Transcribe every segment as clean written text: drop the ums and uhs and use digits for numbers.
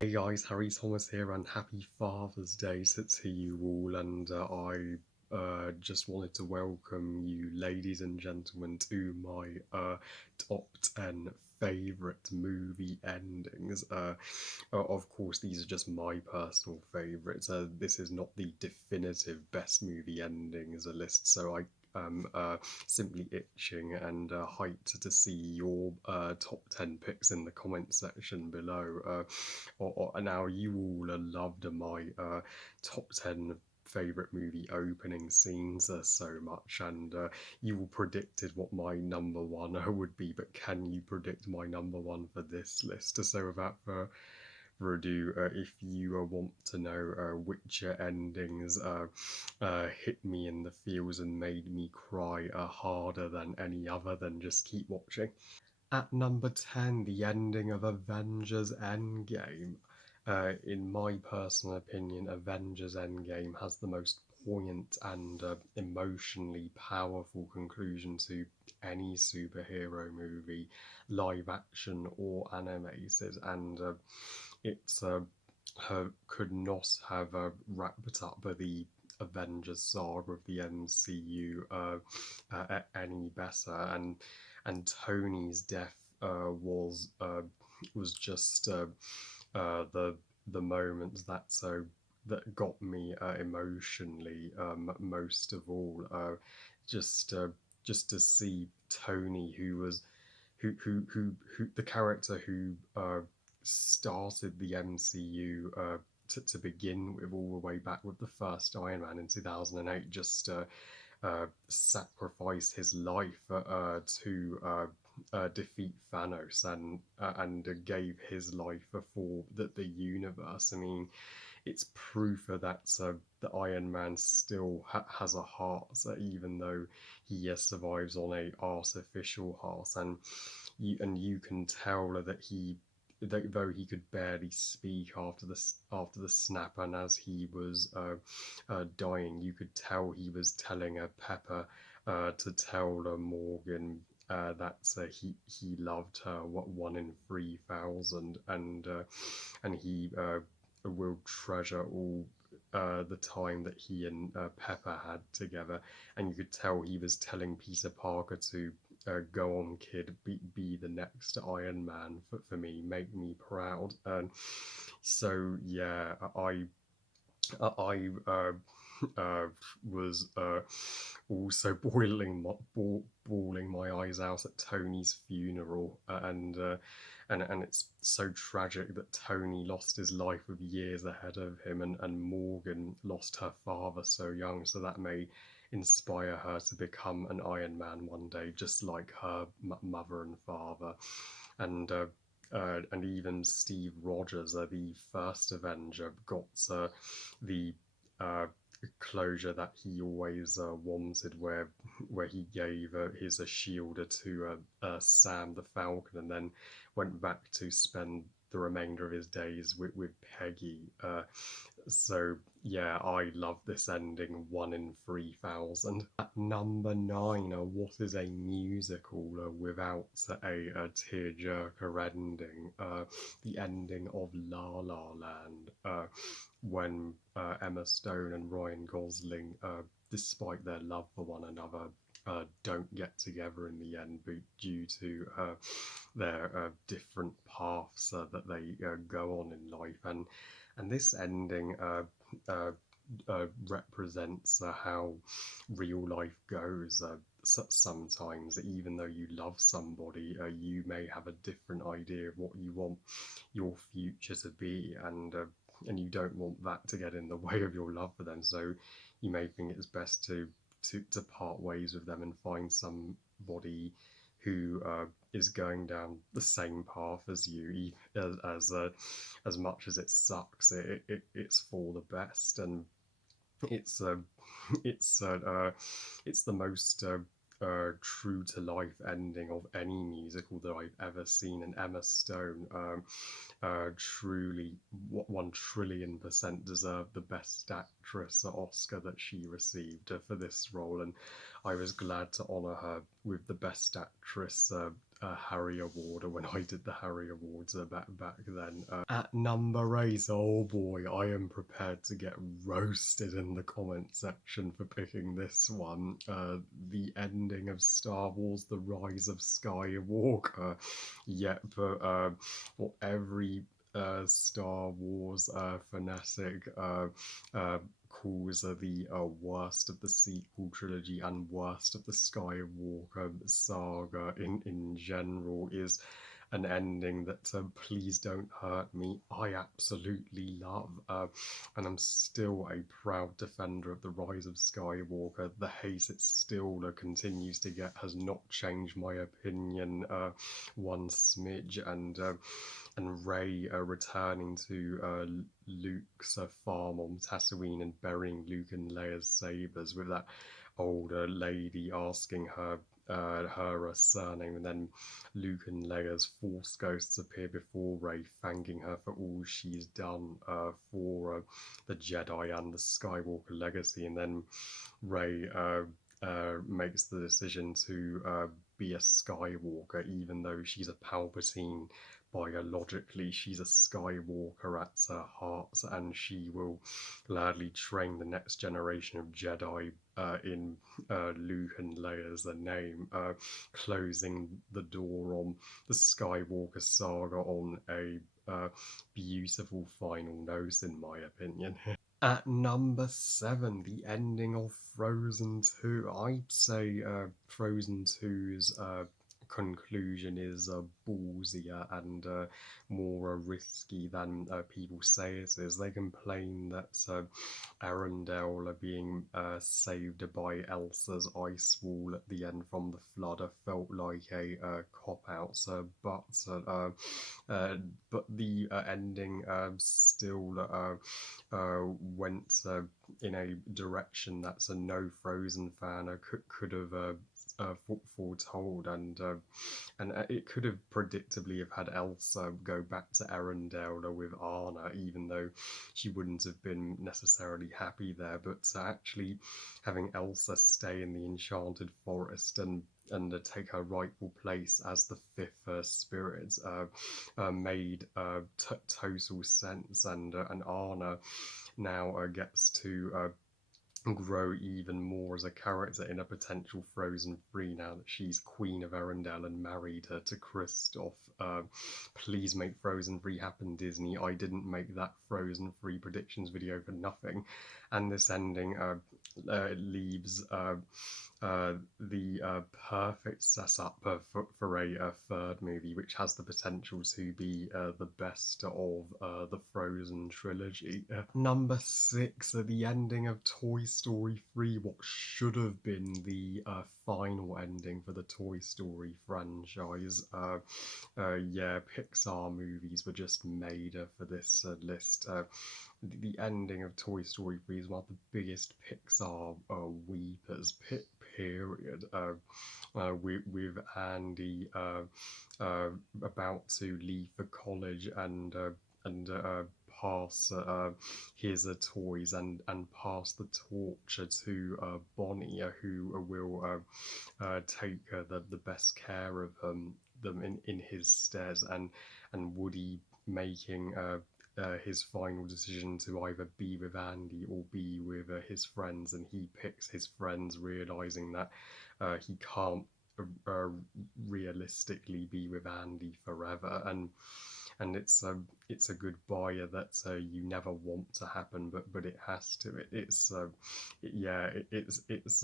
Hey guys, Harry Thomas here, and happy Father's Day to you all. And I just wanted to welcome you, ladies and gentlemen, to my top 10 favourite movie endings. Of course, these are just my personal favourites. This is not the definitive best movie endings list, so I am simply itching and hyped to see your top 10 picks in the comment section below. Now, you all loved my top 10 favorite movie opening scenes so much, and you all predicted what my number one would be, but can you predict my number one for this list? So without further ado, if you want to know which endings hit me in the feels and made me cry harder than any other, then just keep watching. At number 10, the ending of Avengers Endgame. In my personal opinion, Avengers Endgame has the most poignant and emotionally powerful conclusion to any superhero movie, live action or animated, and could not have wrapped up the Avengers saga of the MCU any better, and Tony's death was just the moment that got me emotionally most of all. Just uh, just to see Tony, who the character who started the MCU to begin with, all the way back with the first Iron Man in 2008, just sacrifice his life to defeat Thanos, and gave his life for the universe. I mean, it's proof that Iron Man still has a heart, so even though he survives on a artificial heart, and you can tell that though he could barely speak after the snap, and as he was dying, you could tell he was telling Pepper to tell Morgan that he loved her, what, 1 in 3,000, and he will treasure all the time that he and Pepper had together. And you could tell he was telling Peter Parker to go on, kid, be the next Iron Man for me, make me proud. And so yeah, I was also bawling my eyes out at Tony's funeral, and it's so tragic that Tony lost his life with years ahead of him, and Morgan lost her father so young, so that may inspire her to become an Iron Man one day, just like her mother and father, and even Steve Rogers, the first Avenger, got the uh, closure that he always wanted, where he gave his shield to Sam the Falcon, and then went back to spend the remainder of his days with Peggy. So yeah, I love this ending, 1 in 3,000. At number 9, what is a musical without a tearjerker ending? The ending of La La Land, when Emma Stone and Ryan Gosling, despite their love for one another, don't get together in the end due to their different paths that they go on in life, and this ending uh, represents how real life goes. Sometimes, even though you love somebody, you may have a different idea of what you want your future to be, and you don't want that to get in the way of your love for them. So you may think it's best to part ways with them and find somebody who is going down the same path as you, as much as it sucks. It's for the best, and it's it's it's the most true to life ending of any musical that I've ever seen. And Emma Stone truly 1 trillion% deserved the Best Actress Oscar that she received for this role. And I was glad to honour her with the Best Actress Harry Award when I did the Harry Awards back then. At number 8, oh boy, I am prepared to get roasted in the comment section for picking this one. The ending of Star Wars: The Rise of Skywalker. Yep, well, every Star Wars fanatic calls the worst of the sequel trilogy and worst of the Skywalker saga in general is an ending that Please Don't Hurt Me I absolutely love, and I'm still a proud defender of the Rise of Skywalker. The hate it still continues to get has not changed my opinion one smidge, and Rey returning to Luke's farm on Tatooine and burying Luke and Leia's sabers with that older lady asking her surname, and then Luke and Leia's Force ghosts appear before Rey, thanking her for all she's done for the Jedi and the Skywalker legacy, and then Rey makes the decision to be a Skywalker, even though she's a Palpatine. Biologically, she's a Skywalker at her heart, and she will gladly train the next generation of Jedi in Luke and Leia's name, closing the door on the Skywalker saga on a beautiful final note, in my opinion. At number 7, the ending of Frozen 2. I'd say Frozen 2's conclusion is ballsier and more risky than people say it is. They complain that Arendelle being saved by Elsa's ice wall at the end from the flood felt like a cop out, but the ending still went in a direction that no Frozen fan could have foretold, and it could have predictably have had Elsa go back to Arendelle with Anna, even though she wouldn't have been necessarily happy there. But actually having Elsa stay in the Enchanted Forest and take her rightful place as the fifth spirit made total sense, and Anna now gets to grow even more as a character in a potential Frozen 3 now that she's Queen of Arendelle and married her to Kristoff. Please make Frozen 3 happen, Disney. I didn't make that Frozen 3 predictions video for nothing. And this ending leaves the perfect setup for a third movie, which has the potential to be the best of the Frozen trilogy. Number 6, the ending of Toy Story 3, what should have been the final ending for the Toy Story franchise. Yeah, Pixar movies were just made for this list. The ending of Toy Story 3 is one of the biggest Pixar weepers, period. With Andy about to leave for college and pass his toys and pass the torch to Bonnie, who will take the best care of them in his stead, and Woody making his final decision to either be with Andy or be with his friends, and he picks his friends, realizing that he can't uh, realistically be with Andy forever, and it's a goodbye that you never want to happen, but it has to. It's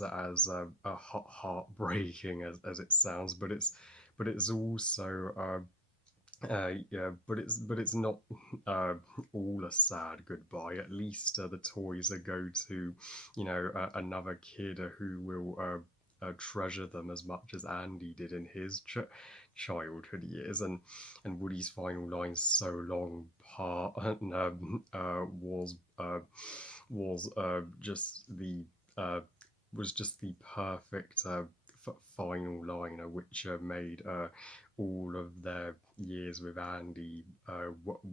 as heartbreaking as it sounds, but it's also but it's not all a sad goodbye. At least the toys go to, another kid who will treasure them as much as Andy did in his childhood years. And Woody's final line, "So long, Pa," was just the uh, was just the perfect final line, which made all of their years with Andy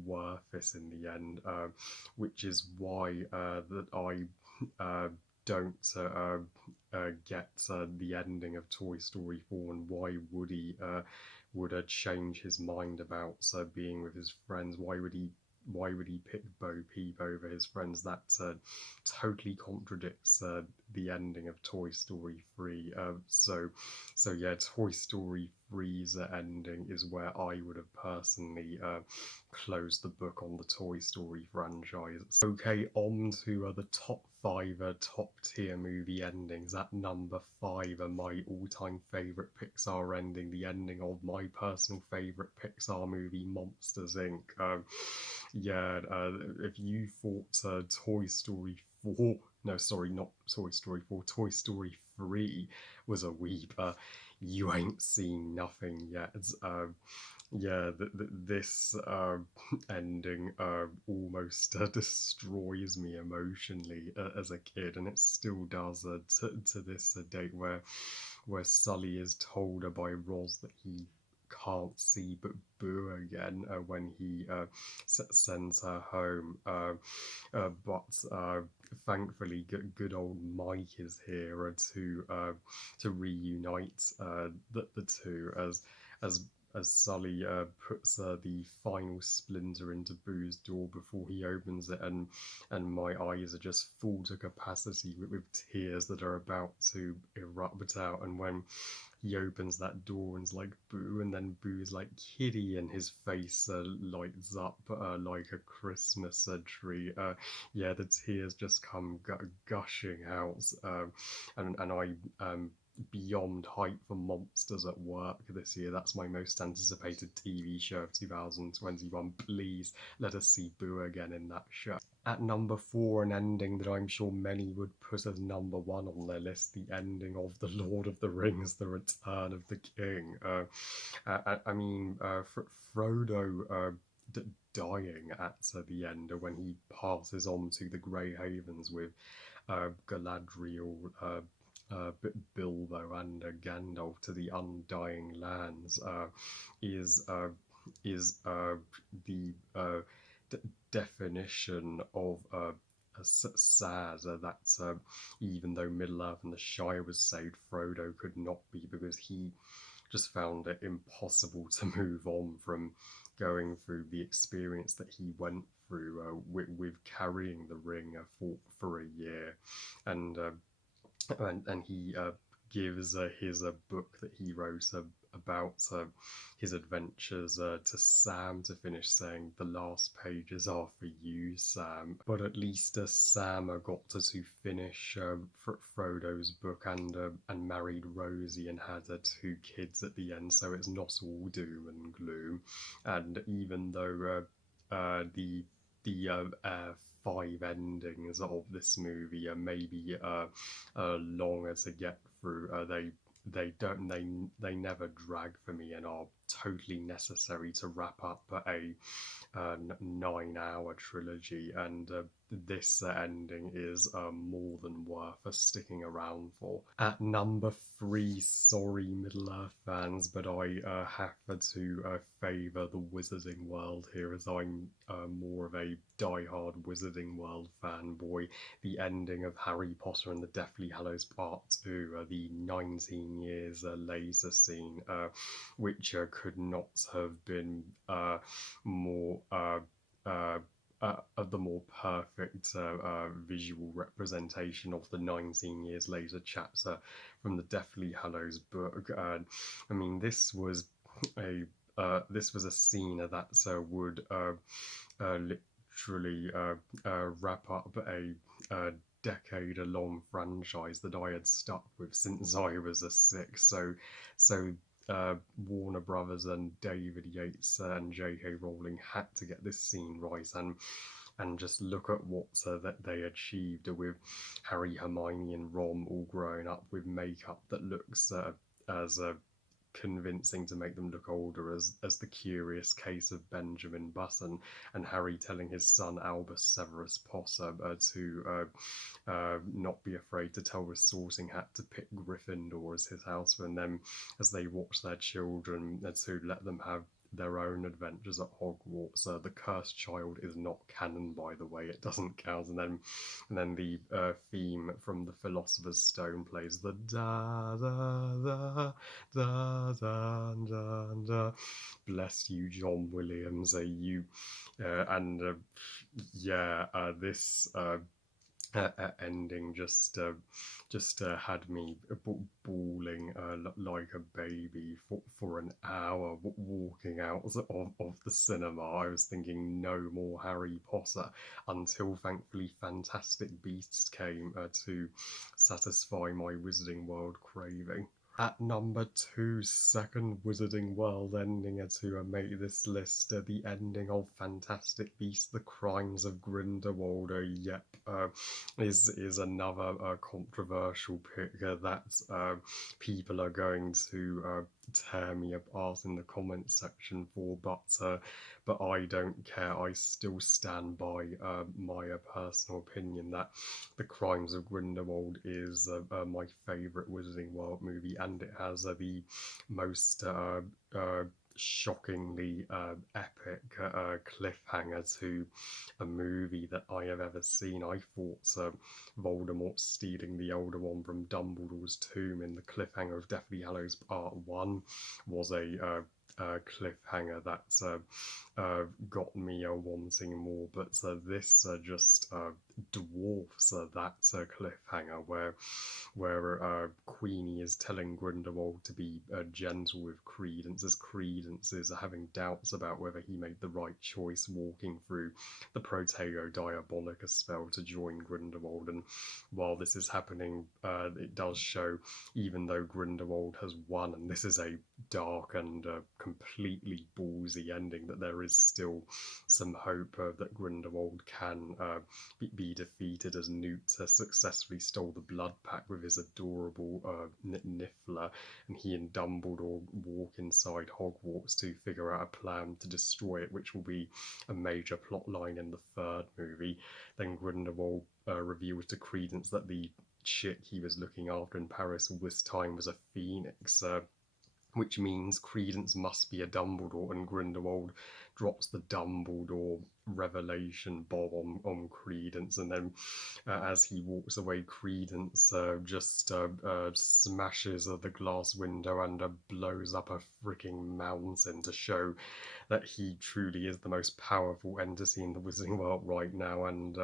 worth it in the end, which is why that I don't get the ending of Toy Story 4, and why would he would change his mind about being with his friends? Why would he pick Bo Peep over his friends? That totally contradicts the ending of Toy Story 3. So yeah, Toy Story 3's ending is where I would have personally closed the book on the Toy Story franchise. Okay, on to the top 5 top tier movie endings. At number 5 are my all-time favourite Pixar ending, the ending of my personal favourite Pixar movie, Monsters Inc. Yeah, if you thought Toy Story 4, no, sorry, not Toy Story 4, Toy Story 3 was a weeper, you ain't seen nothing yet. Yeah, this ending almost destroys me emotionally as a kid, and it still does to this date, where Sully is told by Roz that he can't see but Boo again when he sends her home. But thankfully, good old Mike is here to reunite the two as as Sully puts the final splinter into Boo's door before he opens it, and my eyes are just full to capacity with tears that are about to erupt out. And when he opens that door and's like Boo, and then Boo's like Kitty, and his face lights up like a Christmas tree. Yeah, the tears just come gushing out, and I beyond hype for Monsters at Work this year. That's my most anticipated TV show of 2021. Please let us see Boo again in that show. At number 4, an ending that I'm sure many would put as number 1 on their list, the ending of The Lord of the Rings, The Return of the King. I mean, Frodo dying at the end when he passes on to the Grey Havens with Galadriel, Bilbo, and Gandalf to the Undying Lands is the definition of sad, that even though Middle Earth and the Shire was saved, Frodo could not be, because he just found it impossible to move on from going through the experience that he went through with carrying the ring for a year. And he gives his book that he wrote about his adventures to Sam to finish, saying, "The last pages are for you, Sam." But at least Sam got to finish Frodo's book and married Rosie and had 2 kids at the end, so it's not all doom and gloom. And even though the 5 endings of this movie are maybe longer to get through, they never drag for me and are totally necessary to wrap up a 9-hour trilogy, and this ending is more than worth sticking around for. At number 3, sorry Middle Earth fans, but I have to favour the Wizarding World here, as I'm more of a die-hard Wizarding World fanboy. The ending of Harry Potter and the Deathly Hallows Part 2, the 19 years later scene, which could not have been more the more perfect visual representation of the 19 years later chapter from the Deathly Hallows book. I mean, this was a scene that would literally wrap up a decade-long franchise that I had stuck with since I was 6. So Warner Brothers and David Yates and J.K. Rowling had to get this scene right, and just look at what that they achieved with Harry, Hermione, and Ron all growing up with makeup that looks as convincing to make them look older as The Curious Case of Benjamin Button, and Harry telling his son Albus Severus Potter to not be afraid to tell the Sorting Hat to pick Gryffindor as his house, and then as they watch their children to let them have their own adventures at Hogwarts. The cursed child is not canon, by the way; it doesn't count. And then the theme from the Philosopher's Stone plays the da da da da da da da. Bless you, John Williams. You and yeah, this ending just had me bawling like a baby for an hour walking out of the cinema. I was thinking no more Harry Potter until thankfully Fantastic Beasts came to satisfy my Wizarding World craving. At number two, second Wizarding World ending to make this list, the ending of Fantastic Beasts: The Crimes of Grindelwald. Yep, is another controversial pick that people are going to tear me apart in the comments section for, but I don't care. I still stand by my personal opinion that The Crimes of Grindelwald is my favourite Wizarding World movie, and it has the most uh, shockingly epic cliffhanger to a movie that I have ever seen. I thought Voldemort stealing the Elder Wand from Dumbledore's tomb in the cliffhanger of Deathly Hallows Part 1 was a cliffhanger that got me wanting more, but this just dwarfs that cliffhanger where Queenie is telling Grindelwald to be gentle with Credence, as Credence is having doubts about whether he made the right choice walking through the Protego Diabolica spell to join Grindelwald. And while this is happening, it does show, even though Grindelwald has won, and this is a dark and completely ballsy ending, that there is still some hope that Grindelwald can be defeated, as Newt successfully stole the blood pack with his adorable Niffler, and he and Dumbledore walk inside Hogwarts to figure out a plan to destroy it, which will be a major plot line in the third movie. Then Grindelwald reveals to Credence that the chick he was looking after in Paris all this time was a phoenix, which means Credence must be a Dumbledore, and Grindelwald drops the Dumbledore revelation bomb on Credence, and then as he walks away, Credence just smashes the glass window and blows up a freaking mountain to show that he truly is the most powerful entity in the Wizarding World right now, and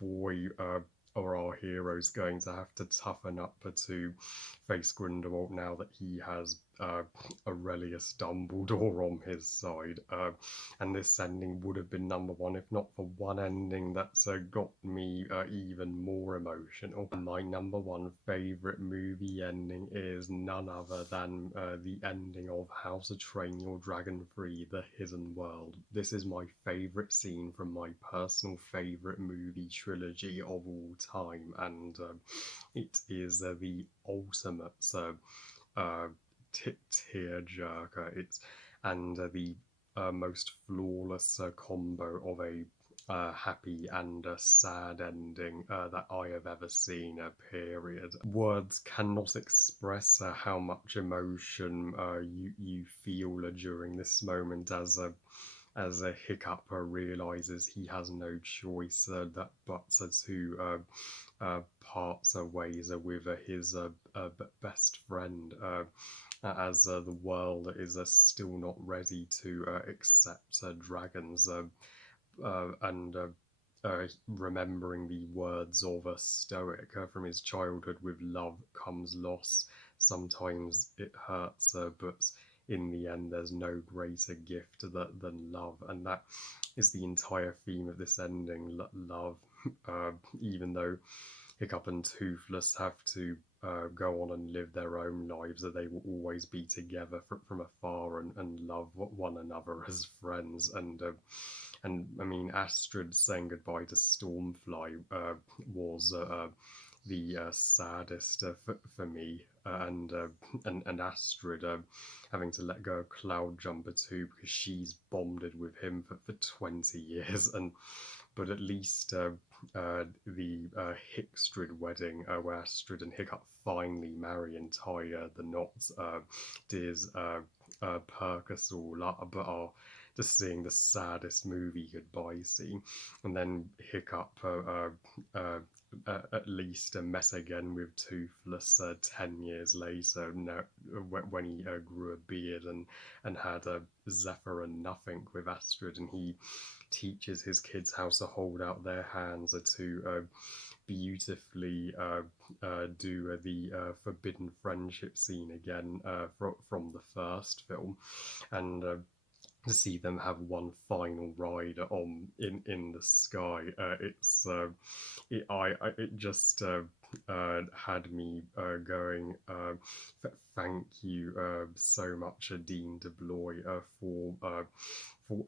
boy, are our heroes going to have to toughen up to face Grindelwald now that he has Aurelius Dumbledore on his side. And this ending would have been number one if not for one ending that's got me even more emotional. And my number one favourite movie ending is none other than the ending of How to Train Your Dragon 3: The Hidden World. This is my favourite scene from my personal favourite movie trilogy of all time, and it is the ultimate uh, tearjerker. It's and the most flawless combo of a happy and a sad ending that I have ever seen. Period. Words cannot express how much emotion you feel during this moment as a Hiccup realizes he has no choice but to parts ways with his best friend, as the world is still not ready to accept dragons, and remembering the words of a Stoic from his childhood: with love comes loss. Sometimes it hurts, but in the end, there's no greater gift than love. And that is the entire theme of this ending: love. Even though Hiccup and Toothless have to go on and live their own lives, that they will always be together from afar and love one another as friends. And I mean, Astrid saying goodbye to Stormfly was the saddest for me, and Astrid having to let go of Cloudjumper too, because she's bonded with him for 20 years, and but at least the Hickstrid wedding, where Astrid and Hiccup finally marry and tie the knots, is perk us all up, just seeing the saddest movie goodbye scene, and then Hiccup at least met again with Toothless 10 years later, no, when he grew a beard and had a Zephyr and Nothing with Astrid, and he teaches his kids how to hold out their hands to beautifully do the forbidden friendship scene again from the first film, and to see them have one final ride on in the sky. It just had me going. Thank you so much, Dean DeBloy, for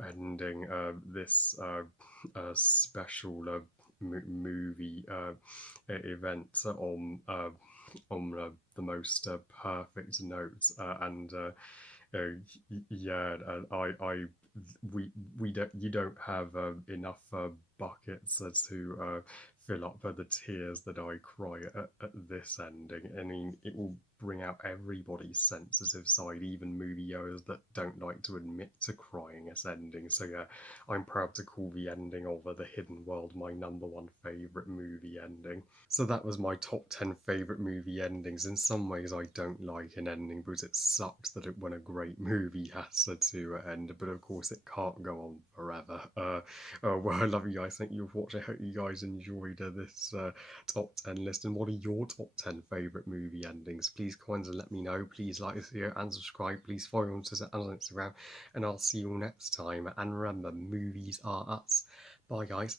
ending this special movie event on the most perfect notes, and yeah, I we don't you don't have enough buckets to fill up the tears that I cry at this ending. I mean, it will bring out everybody's sensitive side, even moviegoers that don't like to admit to crying at endings. So yeah, I'm proud to call the ending of The Hidden World my number one favorite movie ending. So that was my top 10 favourite movie endings. In some ways, I don't like an ending because it sucks that when a great movie has to end, but of course, it can't go on forever. Well, I love you guys. Thank you for watching. I hope you guys enjoyed this top 10 list. And what are your top 10 favourite movie endings? Please comment and let me know. Please like this video and subscribe. Please follow me on Twitter and on Instagram. And I'll see you all next time. And remember, movies are us. Bye, guys.